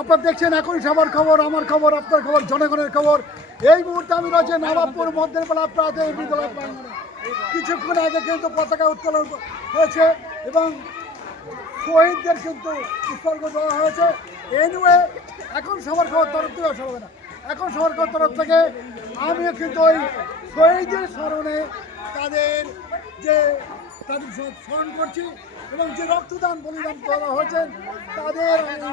আপনারা দেখছেন এখন সবার খবর, আমার খবর, আপনার খবর, জনগণের খবর। এই মুহূর্তে আমি রয়েছে নবাবপুর বেলা প্রাথমিক বিদ্যালয় প্রাঙ্গণে। কিছুক্ষণ আগে কিন্তু পতাকা উত্তোলন হয়েছে এবং শহীদদের কিন্তু উৎসর্গ দেওয়া হয়েছে। এনিওয়ে এখন সবার খবর তরফ থেকে হবে না। এখন সবার খবর তরফ থেকে আমিও কিন্তু ওই শহীদের স্মরণে তাদের যে তাদের স্মরণ করছি এবং যে রক্তদান বলিদান করা হয়েছেন তাদের আমি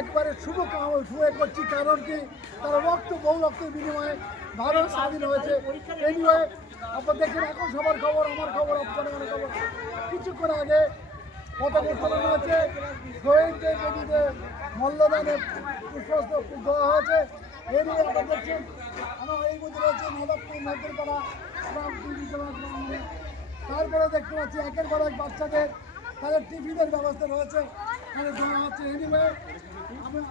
একবারে শুভ শুভ করছি কারণ কি? তারা রক্ত, বহু রক্তের বিনিময়ে ভারত স্বাধীন হয়েছে। এনিওয়ে আপনার দেখেন, এখন সবার খবর, আমার খবর আপনার খবর। কিছুক্ষণ আগে পতাকা উত্তোলন হয়েছে শহীদদের বেদিতে মল্লদানে পুষ্পস্ত দেওয়া হয়েছে। এই নিয়ে আপনারা দেখছেন, আমার এই মধ্যে রয়েছে নবাবপুর নজরপাড়া গ্রামে। তারপরে দেখতে পাচ্ছি একের পর এক বাচ্চাদের তাদের টিফিনের ব্যবস্থা রয়েছে। তাদের দেওয়া হচ্ছে এনিওয়ে আমরা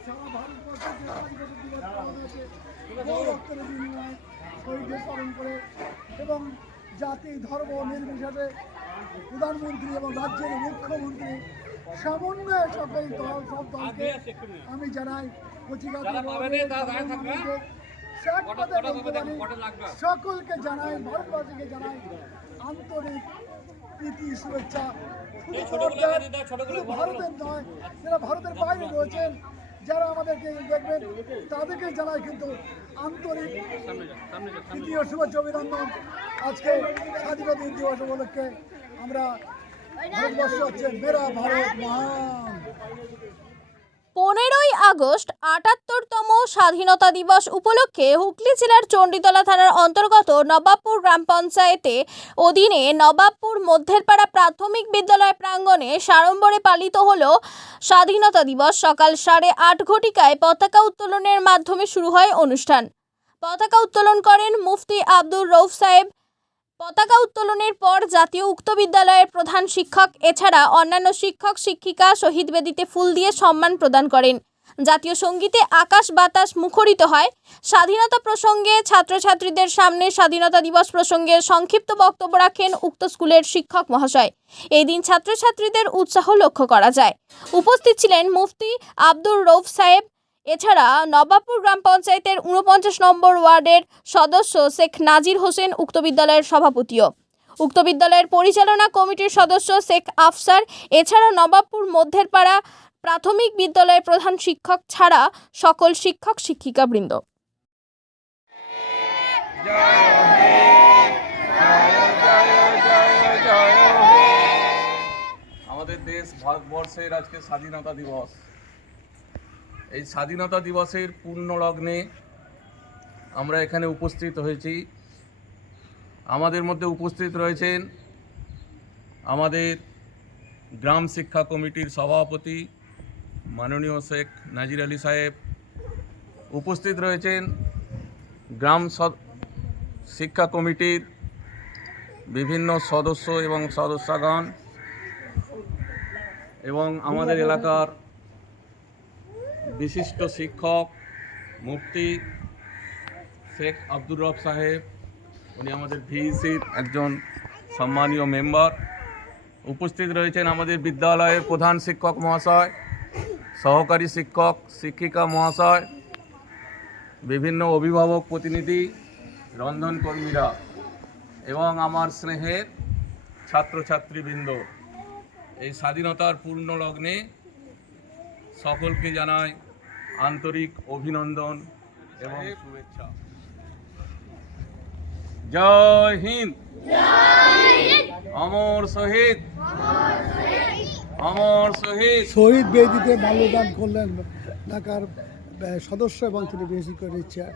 সারা ভারতবর্ষে যে আদিবাসী দিবস পালন হয়েছে, বহু রক্তের বিনিময়ে শহীদদের স্মরণ করে এবং জাতি ধর্ম নির্বিশেষে প্রধানমন্ত্রী এবং রাজ্যের মুখ্যমন্ত্রী সমন্বয়ে সকল দল সব দলকে আমি জানাই কচিকাতি সকলকে জানাই ভারতবাসীকে জানাই আন্তরিক প্রীতি শুভেচ্ছা। ভারতের নয় যারা ভারতের বাইরে রয়েছেন যারা আমাদেরকে দেখবেন তাদেরকে জানাই কিন্তু আন্তরিক তৃতীয় শুভেচ্ছা অভিনন্দন। আজকে স্বাধীনতা দিবস উপলক্ষে আমরা ভারতবর্ষ হচ্ছে মেরা ভারত মহান। পনেরোই আগস্ট আটাত্তরতম স্বাধীনতা দিবস উপলক্ষে হুগলি জেলার চণ্ডীতলা থানার অন্তর্গত নবাবপুর গ্রাম পঞ্চায়েতে অধীনে নবাবপুর মধ্যেরপাড়া প্রাথমিক বিদ্যালয় প্রাঙ্গণে সাড়ম্বরে পালিত হল স্বাধীনতা দিবস সকাল সাড়ে আট ঘটিকায় পতাকা উত্তোলনের মাধ্যমে শুরু হয় অনুষ্ঠান। পতাকা উত্তোলন করেন মুফতি আব্দুর রৌফ সাহেব পতাকা উত্তোলনের পর জাতীয় উক্ত বিদ্যালয়ের প্রধান শিক্ষক, এছাড়া অন্যান্য শিক্ষক, শিক্ষিকা শহীদ বেদিতে ফুল দিয়ে সম্মান প্রদান করেন। জাতীয় সঙ্গীতে আকাশ বাতাস মুখরিত হয়। স্বাধীনতা প্রসঙ্গে ছাত্রছাত্রীদের সামনে স্বাধীনতা দিবস প্রসঙ্গে সংক্ষিপ্ত বক্তব্য রাখেন উক্ত স্কুলের শিক্ষক মহাশয়। এই দিন ছাত্রছাত্রীদের উৎসাহ লক্ষ্য করা যায়। উপস্থিত ছিলেন মুফতি আব্দুর রৌফ সাহেব এছাড়া নবাবপুর গ্রাম পঞ্চায়েতের উনপঞ্চাশ নম্বর ওয়ার্ডের সদস্য শেখ নাজির হোসেন উক্ত বিদ্যালয়ের সভাপতিও। উক্ত বিদ্যালয়ের পরিচালনা কমিটির সদস্য শেখ আফসার। এছাড়া নবাবপুর মধ্যের পাড়া প্রাথমিক বিদ্যালয়ের প্রধান শিক্ষক ছাড়া সকল শিক্ষক শিক্ষিকাবৃন্দ। আমাদের দেশ ভারতবর্ষের আজকে স্বাধীনতা দিবস। এই স্বাধীনতা দিবসের পূর্ণ লগ্নে আমরা এখানে উপস্থিত হয়েছি। আমাদের মধ্যে উপস্থিত রয়েছেন আমাদের গ্রাম শিক্ষা কমিটির সভাপতি মাননীয় শেখ নাজির আলী সাহেব। উপস্থিত রয়েছেন গ্রাম শিক্ষা কমিটির বিভিন্ন সদস্য এবং সদস্যগণ এবং আমাদের এলাকার বিশিষ্ট শিক্ষক, মুফতি শেখ আব্দুর রব সাহেব। উনি আমাদের ভিইসির একজন সম্মানীয় মেম্বার। উপস্থিত রয়েছেন আমাদের বিদ্যালয়ের প্রধান শিক্ষক মহাশয়, সহকারী শিক্ষক, শিক্ষিকা মহাশয়, বিভিন্ন অভিভাবক প্রতিনিধি রন্ধনকর্মীরা এবং আমার স্নেহের ছাত্রছাত্রীবৃন্দ। এই স্বাধীনতার পূর্ণ লগ্নে সকলকে জানাই আন্তরিক অভিনন্দন এবং শুভেচ্ছা। জয় হিন্দ। অমর শহীদ। অমর শহীদ। শহীদ বেদিতে মাল্যদান করলেন ঢাকার সদস্য এবং তিনি বেশি করে চেয়ার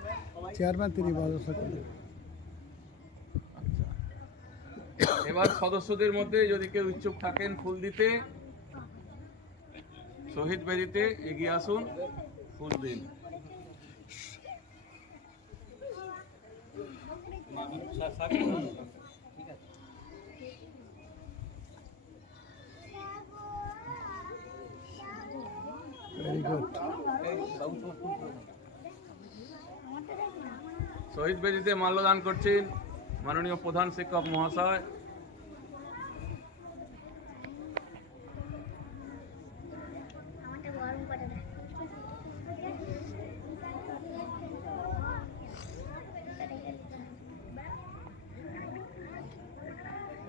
চেয়ারম্যান তিনি ব্যবস্থা করলেন। এবার সদস্যদের মধ্যে যদি কেউ ইচ্ছুক থাকেন ফুল দিতে শহীদ বেদিতে এগিয়ে আসুন। ফুল দিন ভেরি গুড শহীদ বেদিতে মাল্যদান করছেন মাননীয় প্রধান শিক্ষক মহাশয়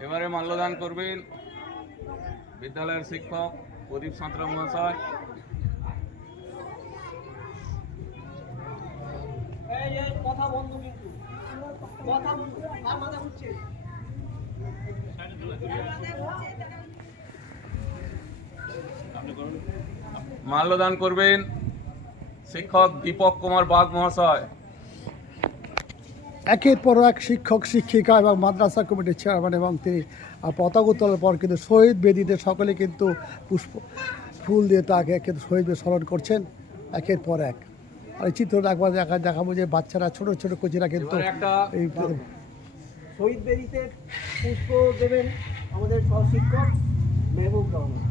এবারে মাল্যদান করবেন। বিদ্যালয়ের শিক্ষক প্রদীপ সাঁতরা মহাশয়। মাল্যদান করবেন। শিক্ষক দীপক কুমার বাগ মহাশয়। একের পর এক শিক্ষক শিক্ষিকা এবং মাদ্রাসা কমিটির চেয়ারম্যান এবং তিনি পতাকা উত্তোলনের পর কিন্তু শহীদ বেদিতে সকলে কিন্তু পুষ্প ফুল দিয়ে তাকে কিন্তু শহীদকে স্মরণ করছেন একের পর এক। আর এই চিত্রটা একবার দেখা দেখাবো যে বাচ্চারা ছোট ছোট কোচিরা কিন্তু এই শহীদ বেদিতে পুষ্প দেবেন আমাদের সহশিক্ষক মেহবুব রহমান।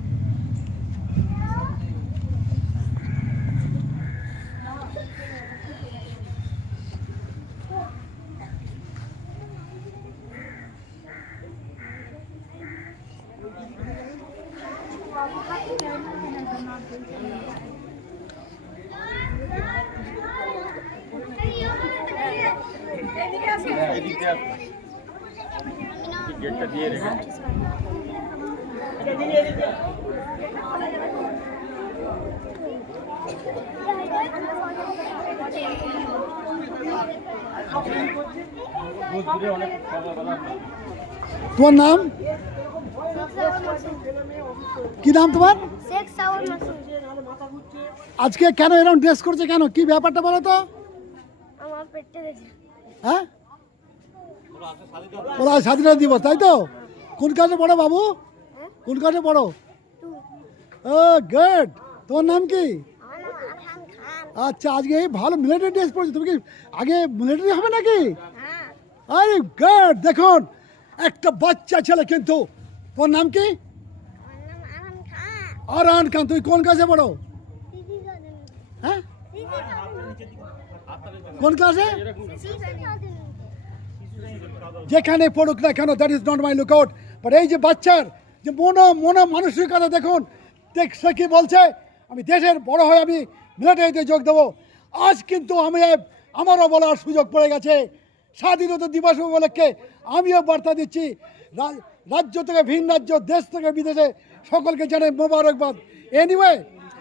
তোমার নাম কি নাম তোমার? আজকে কেন এরকম ড্রেস করছে কেন? কি ব্যাপারটা বলো তো? হ্যাঁ? ওরা স্বাধীনতা দিবস তাই তো? কোন কাজে পড়ো বাবু? কোন কাজে পড়ো? ও গুড তোমার নাম কি? আচ্ছা আজকে এই ভালো মিলিটারি ড্রেস পরেছো। তুমি কি আগে মিলিটারি হবে নাকি? হ্যাঁ। আরে গুড দেখুন একটা বাচ্চা ছেলে কিন্তু। তোমার নাম কি? খান আরহান খান তুই কোন কাজে পড়ো? হ্যাঁ? কোন যেখানে পড়ুক না কেন that is not my look out but এই যে বাচ্চার যে মন মন, মানসিকতা দেখুন, দেখ, সে কি বলছে? আমি দেশের বড় হয়ে আমি মিলিটারিতে যোগ দেবো। আজ কিন্তু আমি, আমারও বলার সুযোগ পড়ে গেছে। স্বাধীনতা দিবস উপলক্ষে আমিও বার্তা দিচ্ছি। রাজ্য থেকে ভিন রাজ্য, দেশ থেকে বিদেশে সকলকে জানাই মোবারকবাদ। এনিওয়ে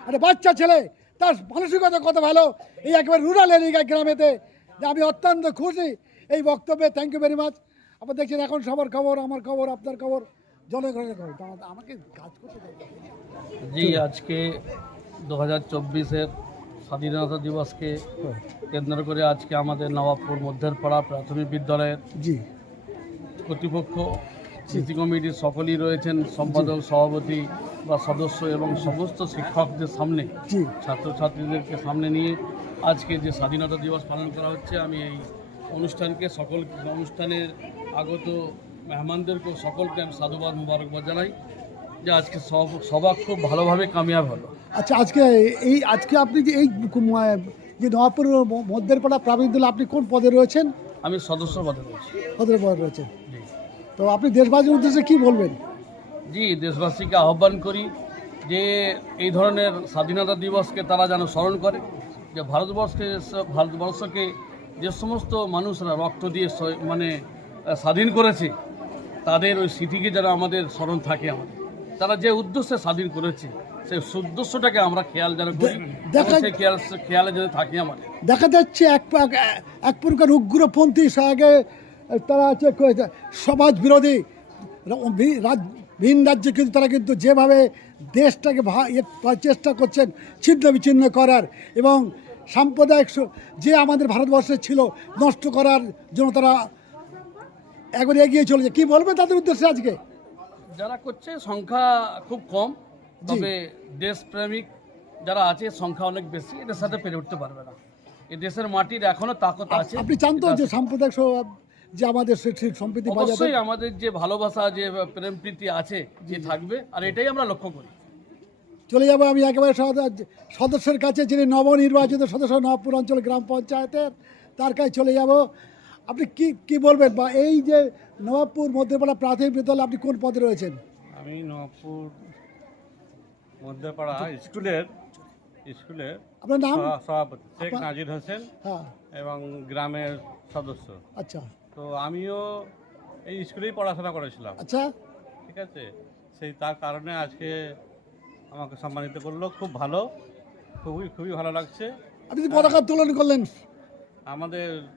একটা বাচ্চা ছেলে তার মানসিকতা কত ভালো এই একেবারে রুরাল এরিয়া গ্রামেতে। যে আমি অত্যন্ত খুশি এই বক্তব্যে থ্যাংক ইউ ভেরি মাচ আপনার দেখছেন এখন সবার খবর আমার খবর আপনার খবর জনগণের খবর। আমাকে কাজ করতে জি আজকে দু হাজার চব্বিশের স্বাধীনতা দিবসকে কেন্দ্র করে আজকে আমাদের নবাবপুর মধ্যের পাড়া প্রাথমিক বিদ্যালয়ের জি। কর্তৃপক্ষ স্মৃতি কমিটির সকলেই রয়েছেন সম্পাদক সভাপতি বা সদস্য এবং সমস্ত শিক্ষকদের সামনে ছাত্রছাত্রীদেরকে সামনে নিয়ে আজকে যে স্বাধীনতা দিবস পালন করা হচ্ছে আমি এই অনুষ্ঠানকে সকল অনুষ্ঠানের আগত মেহমানদেরকেও সকলকে আমি সাধুবাদ মুবারকবাদ জানাই যে আজকে সব- সভা খুব ভালোভাবে কামিয়াব হলো। আচ্ছা আজকে এই আজকে আপনি যে এই যে নবাবপুর ম- মধ্যের পাড়া প্রাথমিক বিদ্যালয় আপনি কোন পদে রয়েছেন? আমি সদস্য পদে রয়েছি। পদের পদে রয়েছেন। তো আপনি দেশবাসীর উদ্দেশ্যে কি বলবেন? জি দেশবাসীকে আহ্বান করি যে এই ধরনের স্বাধীনতা দিবসকে তারা যেন স্মরণ করে যে ভারতবর্ষকে ভারতবর্ষকে যে সমস্ত মানুষরা রক্ত দিয়ে মানে স্বাধীন করেছে তাদের ওই স্মৃতিকে যেন আমাদের স্মরণ থাকে আমাদের। তারা যে উদ্দেশ্যে স্বাধীন করেছে সেই উদ্দেশ্যটাকে আমরা খেয়াল যেন করি সেই খেয়াল খেয়ালে যেন থাকি আমাদের। দেখা যাচ্ছে এক এক প্রকার উগ্রপন্থী আগে তারা হচ্ছে সমাজ বিরোধী। ভিন রাজ্যে কিন্তু তারা কিন্তু যেভাবে দেশটাকে ইয়ে চেষ্টা করছেন ছিন্ন বিচ্ছিন্ন করার এবং সাম্প্রদায়িক যে আমাদের ভারতবর্ষে ছিল নষ্ট করার জন্য তারা একবার এগিয়ে চলেছে। কি বলবে তাদের উদ্দেশ্যে আজকে? যারা করছে সংখ্যা খুব কম তবে দেশপ্রেমিক যারা আছে সংখ্যা অনেক বেশি এদের সাথে পেরে উঠতে পারবে না। এই দেশের মাটির এখনও তাকত আছে। আপনি চান তো যে সাম্প্রদায়িক যে আমাদের সে- সে সম্প্রীতি বজায় অবশ্যই আমাদের যে ভালোবাসা যে প্রেম প্রীতি আছে যে থাকবে আর এটাই আমরা লক্ষ্য করি। চলে যাব আমি একেবারে সদস্যের কাছে যিনি নবনির্বাচিত সদস্য নবপুর অঞ্চল গ্রাম পঞ্চায়েতের তার কাছে চলে যাব। আপনি কি কি বলবেন? বা এই যে নবাবপুর মধ্যপাড়া প্রাথমিক বিদ্যালয় আপনি কোন পদে রয়েছেন? আমি নবপুর মধ্যপাড়া স্কুলের স্কুলের আপনার নাম? সভাপতি শেখ নাজির হোসেন হ্যাঁ। এবং গ্রামের সদস্য। আচ্ছা। তো আমিও এই স্কুলেই পড়াশোনা করেছিলাম। আচ্ছা। ঠিক আছে? সেই তার কারণে আজকে আমাকে সম্মানিত করল। খুব ভালো। খুবই খুবই ভালো লাগছে। আপনি পতাকা উত্তোলন করলেন। আমাদের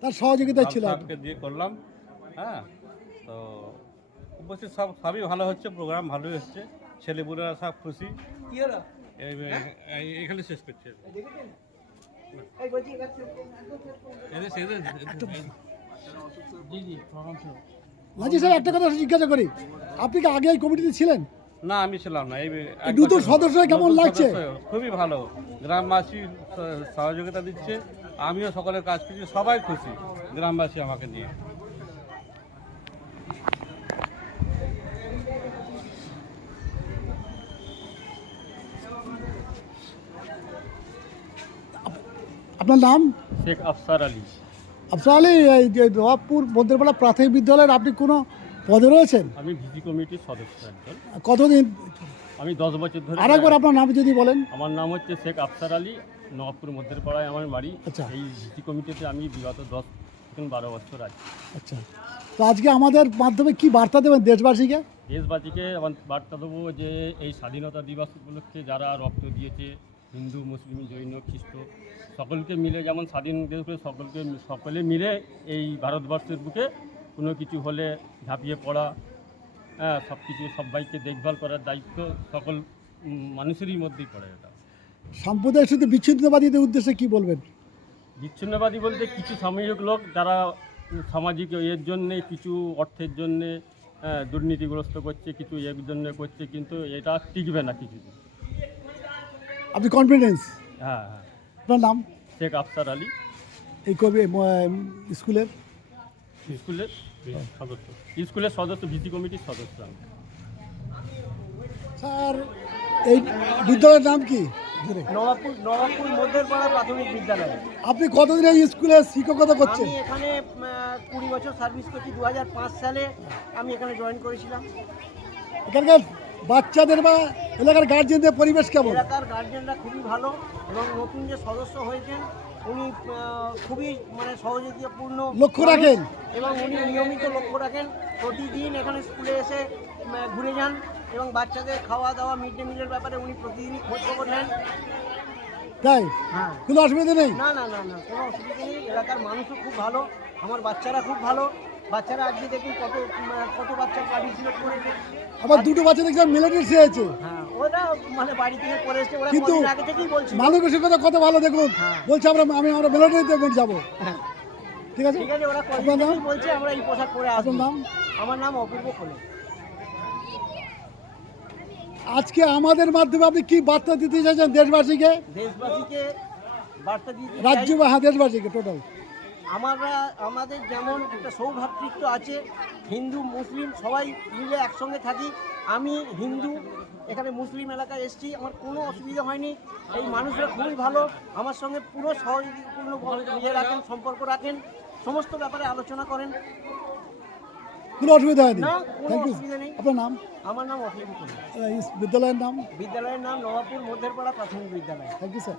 তার সহযোগিতায় ছিল সাহেবকে দিয়ে করলাম। হ্যাঁ তো উপস্থিত সব সবই ভালো হচ্ছে প্রোগ্রাম ভালোই হচ্ছে। ছেলেপুলেরা সব খুশি। কি হলো? এই- এই- এখানে শেষ করছে। এই বলছি এখানে জি জি প্রণাম স্যার। একটা কথা জিজ্ঞাসা করি। আপনি কি আগে এই কমিটিতে ছিলেন? না আমি ছিলাম না। এই দুটো সদস্য কেমন লাগছে? খুবই ভালো। গ্রামবাসী সহযোগিতা দিচ্ছে। আমিও সকলের কাজ করছি। সবাই খুশি গ্রামবাসী আমাকে নিয়ে। আপনার নাম? শেখ আফসার আলী। আফসার আলী এই যে নবাবপুর মন্দিরপাড়া প্রাথমিক বিদ্যালয়ের আপনি কোনো পদে রয়েছেন? আমি ভিজি কমিটির সদস্য একজন। কতদিন? আমি দশ বছর ধরে আরেকবার আপনার নাম যদি বলেন। আমার নাম হচ্ছে শেখ আফসার আলী নবাবপুর মধ্যের পাড়ায় আমার বাড়ি। আচ্ছা। এই ভিজি কমিটিতে আমি বিগত দশ থেকে বারো বছর আছি। আচ্ছা। তো আজকে আমাদের মাধ্যমে কি বার্তা দেবেন দেশবাসীকে? দেশবাসীকে আমার বার্তা দেবো যে এই স্বাধীনতা দিবস উপলক্ষে যারা রক্ত দিয়েছে হিন্দু মুসলিম জৈন খ্রিস্ট সকলকে মিলে যেমন স্বাধীন দেশ সকলকে সকলে মিলে এই ভারতবর্ষের বুকে কোনো কিছু হলে ঝাঁপিয়ে পড়া হ্যাঁ সব কিছু সবাইকে দেখভাল করার দায়িত্ব সকল মানুষেরই মধ্যেই পড়ে এটা। সাম্প্রদায়িক শুধু বিচ্ছিন্নবাদীদের উদ্দেশ্যে কি বলবেন? বিচ্ছিন্নবাদী বলতে কিছু সাময়িক লোক যারা সামাজিক এর জন্যে কিছু অর্থের জন্যে হ্যাঁ, দুর্নীতিগ্রস্ত করছে কিছু এর জন্যে করছে কিন্তু এটা টিকবে না কিছু আপনি কনফিডেন্স হ্যাঁ হ্যাঁ। আপনার নাম? শেখ আফসার আলী। এই কবি স্কুলের? স্কুলের সদস্য। স্কুলের সদস্য ভিসি কমিটির সদস্য আমি। স্যার এই বিদ্যালয়ের নাম কি। নবাবপুর নবাবপুর প্রাথমিক বিদ্যালয়। আপনি কতদিন এই স্কুলে শিক্ষকতা করছেন? আমি এখানে কুড়ি বছর সার্ভিস করছি। দু হাজার পাঁচ সালে আমি এখানে জয়েন করেছিলাম। এখানকার বাচ্চাদের বা এলাকার গার্জেনদের পরিবেশ কেমন? এলাকার গার্জেনরা খুবই ভালো এবং নতুন যে সদস্য হয়েছেন উনি খুবই মানে সহযোগিতাপূর্ণ লক্ষ্য রাখেন। এবং উনি নিয়মিত লক্ষ্য রাখেন। প্রতিদিন এখানে স্কুলে এসে ঘুরে যান এবং বাচ্চাদের খাওয়া দাওয়া মিড ডে মিলের ব্যাপারে উনি প্রতিদিনই খোঁজ খবর নেন। তাই? হ্যাঁ। কোনো অসুবিধা নেই? না না না না কোনো অসুবিধা নেই। এলাকার মানুষও খুব ভালো আমার বাচ্চারা খুব ভালো। বাচ্চারা আজকে দেখুন কত কত বাচ্চা পার্টিসিপেট করেছে। আবার দুটো বাচ্চা দেখলাম মিলিটারি হয়েছে হ্যাঁ। মানে কিন্তু আগে থেকেই কত ভালো দেখুন। হ্যাঁ। বলছে আমরা আমি আমরা মিলিটারিতে যাব। হ্যাঁ। ঠিক আছে? আপনার নাম? বলছে আমরা এই পোশাক পরে আসব। নাম? আমার নাম অপূর্ব খোলে। আজকে আমাদের মাধ্যমে আপনি কি বার্তা দিতে চাইছেন দেশবাসীকে? দেশবাসীকে বার্তা দিতে রাজ্য বা দেশবাসীকে টোটাল আমরা আমাদের যেমন একটা সৌভ্রাতৃত্ব আছে হিন্দু মুসলিম সবাই মিলে একসঙ্গে থাকি। আমি হিন্দু এখানে মুসলিম এলাকায় এসেছি আমার কোনো অসুবিধা হয়নি। এই মানুষরা খুবই ভালো আমার সঙ্গে পুরো সহযোগীপূর্ণ ইয়ে রাখেন সম্পর্ক রাখেন সমস্ত ব্যাপারে আলোচনা করেন। কোনো অসুবিধা হয়নি? থ্যাংক ইউ অসুবিধা নেই। আপনার নাম? আমার নাম এই বিদ্যালয়ের নাম? বিদ্যালয়ের নাম নবাবপুর মধ্যেরপাড়া প্রাথমিক বিদ্যালয়। Thank you sir